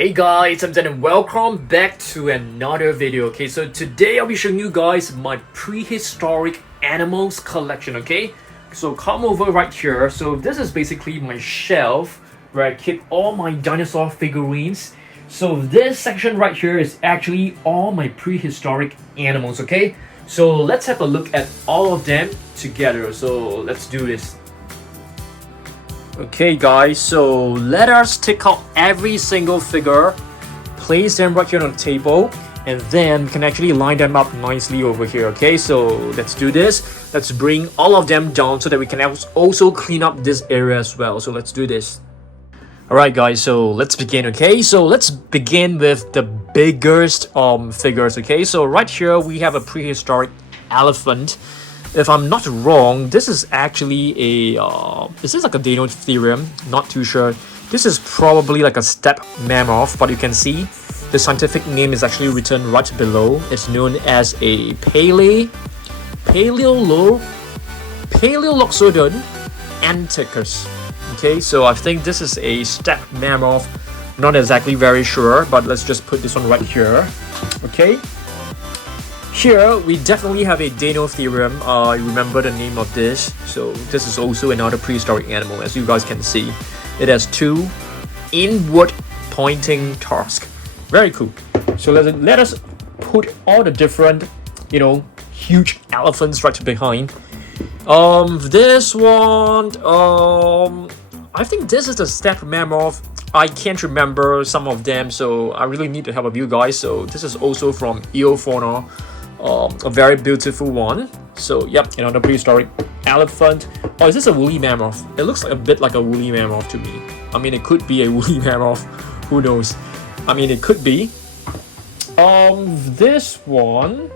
Hey guys, I'm Dan and welcome back to another video. Okay, so today I'll be showing you guys my prehistoric animals collection. Okay, so come over right here. So this is basically my shelf where I keep all my dinosaur figurines. So this section right here is actually all my prehistoric animals. Okay, so let's have a look at all of them together. So let's do this. Okay guys, so let us take out every single figure, place them right here on the table, and then we can actually line them up nicely over here. Okay, so let's do this. Let's bring all of them down so that we can also clean up this area as well. So let's do this. Alright guys, so let's begin. Okay, so let's begin with the biggest figures. Okay, so right here we have a prehistoric elephant. If I'm not wrong, this is actually a is this like a Deinotherium? Not too sure. This is probably like a steppe mammoth, but you can see the scientific name is actually written right below. It's known as a Paleoloxodon anticus. Okay, so I think this is a steppe mammoth. Not exactly very sure, but let's just put this one right here. Okay. Here, we definitely have a Deinotherium. I remember the name of this. So this is also another prehistoric animal, as you guys can see. It has two inward pointing tusks. Very cool. So let us put all the different, huge elephants right behind. This one, I think this is the steppe mammoth. I can't remember some of them, so I really need the help of you guys. So this is also from Eofauna. A very beautiful one. So yep, another prehistoric elephant. Oh, is this a woolly mammoth? It looks like a bit like a woolly mammoth to me. I mean, it could be a woolly mammoth. Who knows? I mean, it could be. This one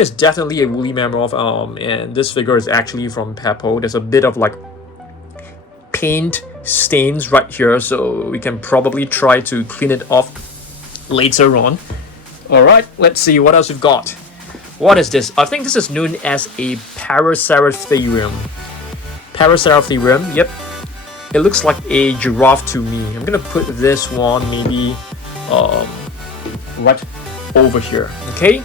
is definitely a woolly mammoth. And this figure is actually from Peppo. There's a bit of like paint stains right here, so we can probably try to clean it off later on. Alright, let's see what else we've got. What is this? I think this is known as a Prehistoric. Prehistoric, yep. It looks like a giraffe to me. I'm gonna put this one maybe right over here. Okay.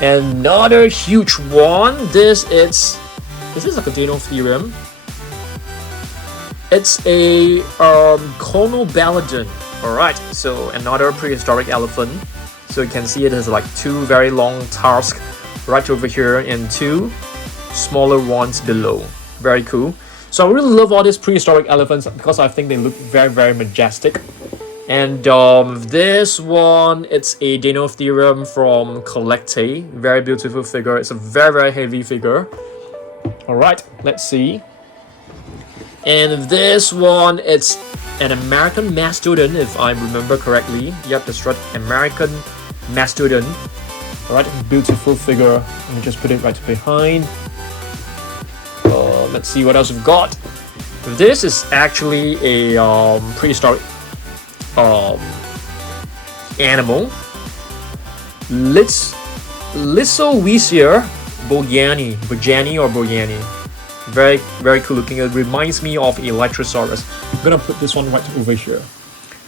Another huge one. This is like a Deinotherium. It's a Conobelodon. Alright, so another prehistoric elephant. So you can see it has like two very long tusks right over here and two smaller ones below. Very cool. So I really love all these prehistoric elephants because I think they look very, very majestic. And this one, it's a Deinotherium from Collecte. Very beautiful figure. It's a very, very heavy figure. Alright, let's see. And this one, it's an American Mastodon, if I remember correctly. Yep, that's right, American Mastodon. Alright, beautiful figure. Let me just put it right behind. Let's see what else we've got. This is actually a prehistoric animal. Lysowisia Bojani. Very, very cool looking. It reminds me of Electrosaurus. I'm gonna put this one right over here.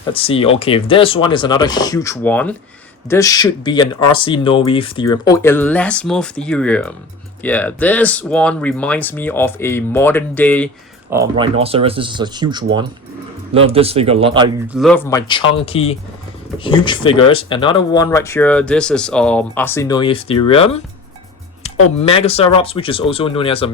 Let's see. Okay, if this one is another huge one. This should be an Arsinoitherium. Oh, Elasmotherium. Yeah, this one reminds me of a modern day rhinoceros. This is a huge one. Love this figure a lot. I love my chunky, huge figures. Another one right here. This is Arsinoitherium. Oh, Megacerops, which is also known as a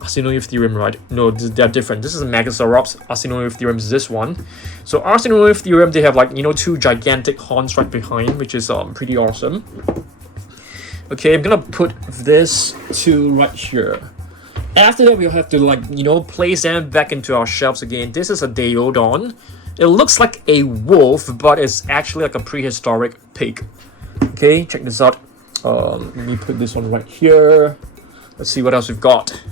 Arsinoitherium, right? No, they're different. This is a Megacerops. Arsinoitherium is this one. So Arsinoitherium, they have like, two gigantic horns right behind, which is pretty awesome. Okay, I'm gonna put this two right here. After that, we'll have to place them back into our shelves again. This is a Deinotherium. It looks like a wolf, but it's actually like a prehistoric pig. Okay, check this out. Let me put this one right here. Let's see what else we've got.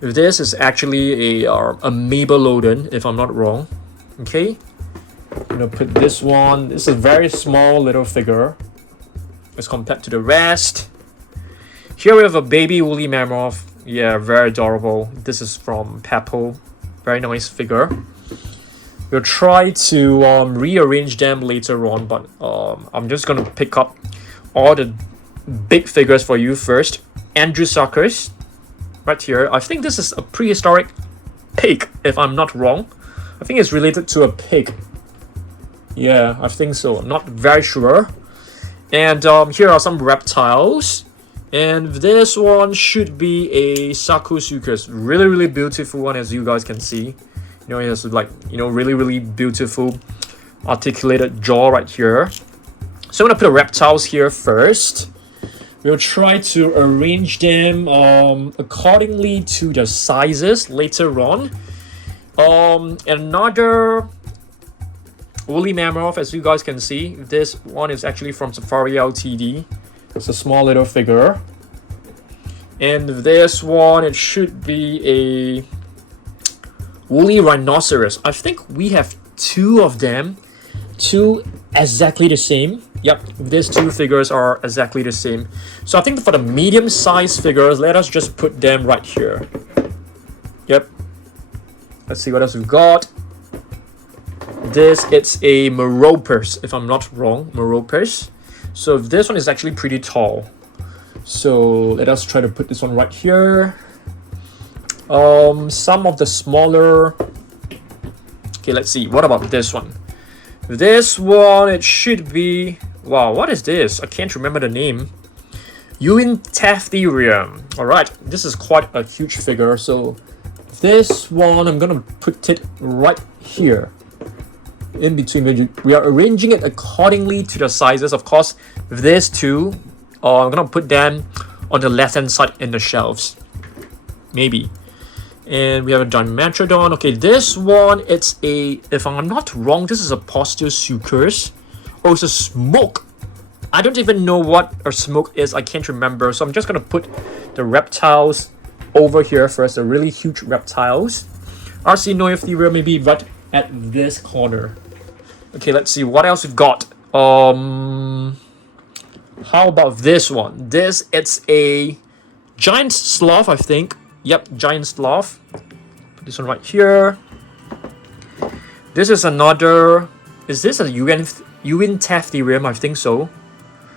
This is actually a Mammoth, if I'm not wrong. Okay, I'm gonna put this one. This is a very small little figure as compared to the rest. Here we have a baby woolly mammoth. Yeah, very adorable. This is from Peppo. Very nice figure. We'll try to rearrange them later on, but I'm just gonna pick up all the big figures for you first. Andrewsuckers, right here. I think this is a prehistoric pig, if I'm not wrong. I think it's related to a pig. Yeah, I think so. Not very sure. And here are some reptiles. And this one should be a Sarcosuchus. Really beautiful one, as you guys can see. You know, it has like, you know, really beautiful articulated jaw right here. So I'm gonna put the reptiles here first. We'll try to arrange them accordingly to the sizes later on. Another woolly mammoth, as you guys can see. This one is actually from Safari Ltd. It's a small little figure. And this one, it should be a woolly rhinoceros. I think we have two of them, two exactly the same. Yep, these two figures are exactly the same. So I think for the medium-sized figures, let us just put them right here. Yep. Let's see what else we've got. This, it's a Meropus, if I'm not wrong. Meropus. So this one is actually pretty tall. So let us try to put this one right here. Some of the smaller. Okay, let's see. What about this one? This one, it should be. Wow, what is this? I can't remember the name. Deinotherium. Alright, this is quite a huge figure. So this one, I'm gonna put it right here. In between, we are arranging it accordingly to the sizes. Of course, these two, I'm gonna put them on the left hand side in the shelves. Maybe. And we have a Dimetrodon. Okay, this one, it's a, if I'm not wrong, this is a Postosuchus. Oh, it's a smoke. I don't even know what a smoke is. I can't remember. So I'm just gonna put the reptiles over here first. The really huge reptiles. Deinotherium maybe right at this corner. Okay, let's see what else we've got. How about this one? This, it's a giant sloth, I think. Yep, giant sloth. Put this one right here. This is another. Is this a Deinotherium? I think so.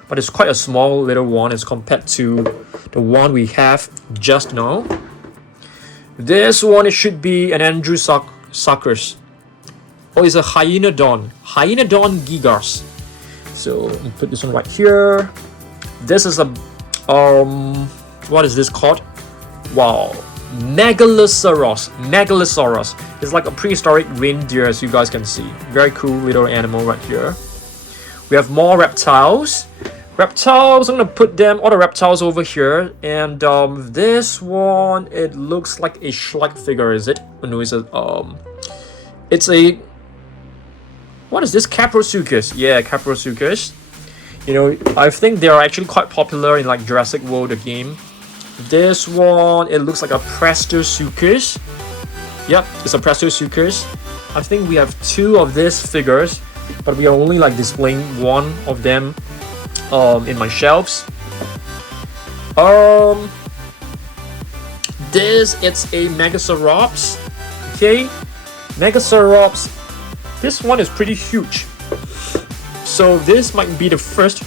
But it's quite a small little one as compared to the one we have just now. This one, it should be an Andrewsuckers. Oh, it's a Hyenodon. Hyenodon gigas. So put this one right here. This is a what is this called? Wow, Megalosaurus. It's like a prehistoric reindeer, as you guys can see. Very cool little animal right here. We have more reptiles. Reptiles, I'm gonna put them, all the reptiles over here. And this one, it looks like a Schleich figure, is it? Oh, no, it's a what is this? Caprosuchus. Yeah, Caprosuchus. You know, I think they are actually quite popular in like Jurassic World, the game. This one, it looks like a Prehistoric. Yep, it's a Prehistoric. I think we have two of these figures, but we are only like displaying one of them in my shelves. This, it's a Megasaurops. Okay, Megasaurops. This one is pretty huge. So this might be the first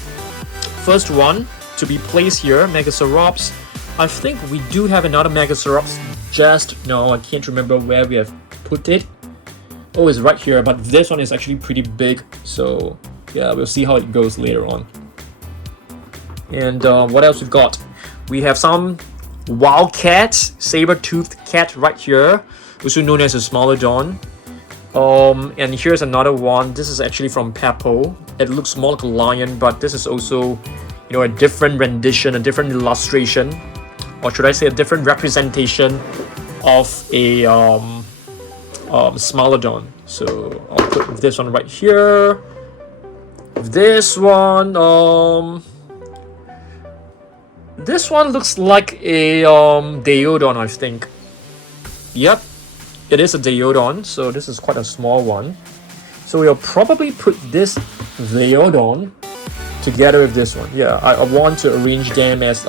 one to be placed here, Megasaurops. I think we do have another Megasaurops just now. I can't remember where we have put it. Oh, it's right here, but this one is actually pretty big. So yeah, we'll see how it goes later on. And what else we've got? We have some wildcat, saber-toothed cat right here, also known as a Smilodon. And here's another one. This is actually from Peppo. It looks more like a lion, but this is also, you know, a different rendition, a different illustration, or should I say a different representation of a Smilodon. So I'll put this one right here. This one looks like a Deinotherium, I think. Yep, it is a Deinotherium, so this is quite a small one. So we'll probably put this Deinotherium together with this one. Yeah, I want to arrange them as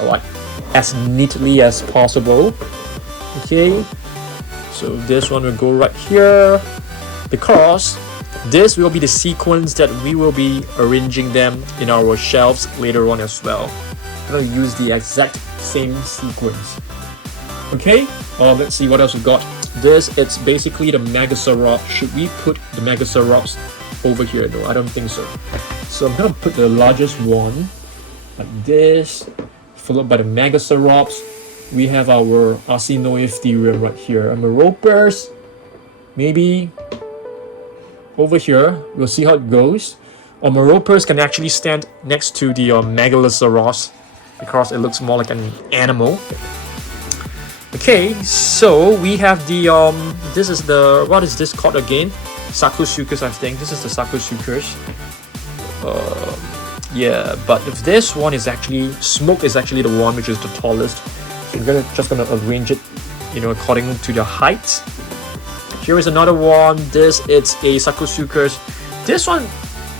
neatly as possible. Okay, so this one will go right here. because this will be the sequence that we will be arranging them in our shelves later on as well. I'm gonna use the exact same sequence. Okay, let's see what else we got. This, it's basically the Megazaurops. Should we put the Megazaurops over here? No, I don't think so. So I'm gonna put the largest one like this, followed by the Megazaurops. We have our Deinotherium right here. Meropers, maybe over here. We'll see how it goes. Or Meropers can actually stand next to the Megalosaurus because it looks more like an animal. Okay, so we have the this is the, what is this called again? Sarcosuchus, I think. This is the Sarcosuchus. Yeah, but if this one is actually, Smoke is actually the one which is the tallest. So we're just gonna arrange it, you know, according to the height. Here is another one. This, it's a Sarcosuchus. This one,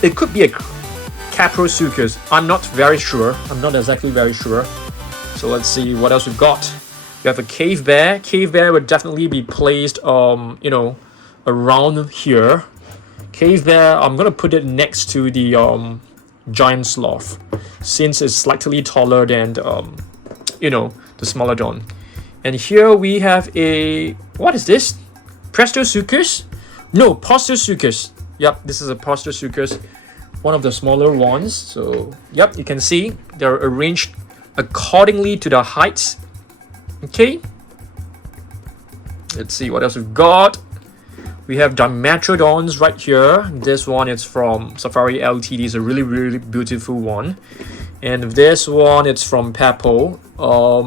it could be a Caprosuchus. I'm not very sure. I'm not exactly very sure. So let's see what else we've got. We have a cave bear. Cave bear would definitely be placed, you know, around here. Cave bear, I'm gonna put it next to the giant sloth, since it's slightly taller than you know, the Smilodon. And here we have a, what is this? Prehistoric? No, Prehistoric. Yep, this is a Prehistoric, one of the smaller ones. So yep, you can see they're arranged accordingly to the heights. Okay, let's see what else we've got. We have Dimetrodons right here. This one is from Safari Ltd. It's a really beautiful one. And this one, it's from Peppo.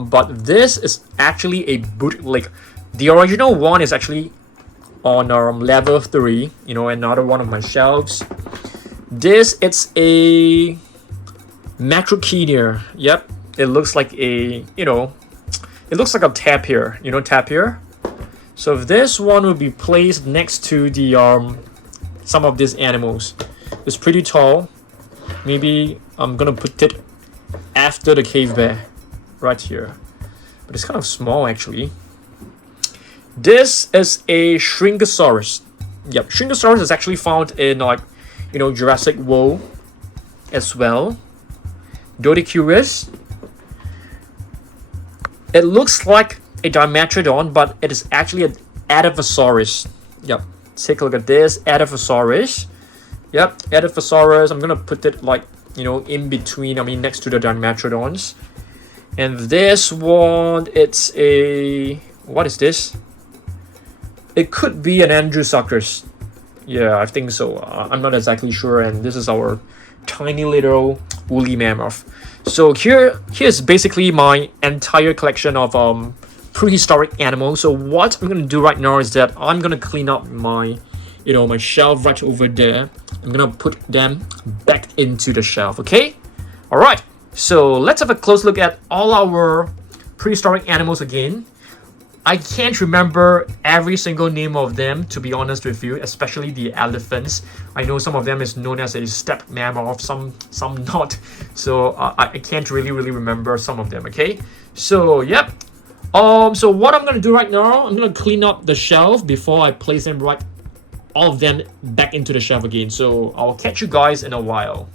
But this is actually a bootleg. The original one is actually on level 3. You know, another one of my shelves. This, it's a Macrocenia. Yep, it looks like a, you know, it looks like a tapir. You know, tapir. So this one will be placed next to the some of these animals. It's pretty tall. Maybe I'm gonna put it after the cave bear, right here. But it's kind of small actually. This is a Shrinkosaurus. Yep, Shrinkosaurus is actually found in, like, you know, Jurassic World as well. Doedicurus. It looks like a Dimetrodon, but it is actually an Edaphosaurus. Yep, take a look at this Edaphosaurus. Yep, Edaphosaurus. I'm gonna put it, like, you know, in between, I mean next to the Dimetrodons. And this one, it's a, what is this? It could be an Andrewsuchus. Yeah, I think so. I'm not exactly sure. And this is our tiny little woolly mammoth. So here's basically my entire collection of prehistoric animals. So what I'm gonna do right now is that I'm gonna clean up my, you know, my shelf right over there. I'm gonna put them back into the shelf. Okay, all right, so let's have a close look at all our prehistoric animals again. I can't remember every single name of them, to be honest with you, especially the elephants. I know some of them is known as a steppe mammoth, some not. So I can't really remember some of them. Okay, so yep. So what I'm gonna do right now, I'm gonna clean up the shelf before I place them right, all of them back into the shelf again. So I'll catch you guys in a while.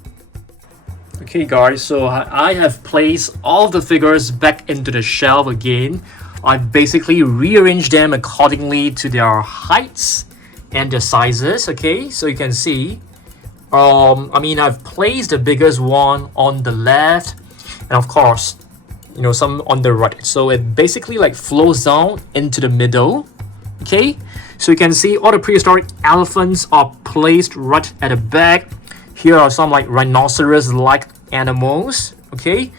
Okay guys, so I have placed all of the figures back into the shelf again. I've basically rearranged them accordingly to their heights and their sizes. Okay, so you can see, I mean, I've placed the biggest one on the left, and of course, you know, some on the right. So it basically like flows down into the middle. Okay, so you can see all the prehistoric elephants are placed right at the back. Here are some like rhinoceros-like animals. Okay,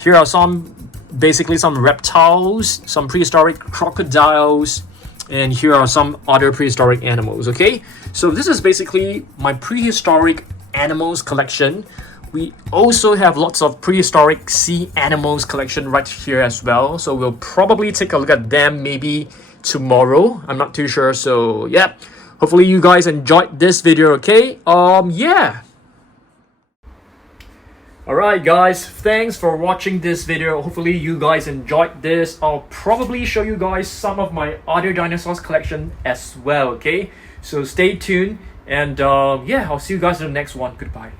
here are some, basically some reptiles, some prehistoric crocodiles, and here are some other prehistoric animals. Okay, so this is basically my prehistoric animals collection. We also have lots of prehistoric sea animals collection right here as well. So we'll probably take a look at them maybe tomorrow. I'm not too sure. So yeah, hopefully you guys enjoyed this video. Okay, yeah. Alright guys, thanks for watching this video. Hopefully you guys enjoyed this. I'll probably show you guys some of my other dinosaurs collection as well. Okay, So stay tuned, and yeah, I'll see you guys in the next one. Goodbye.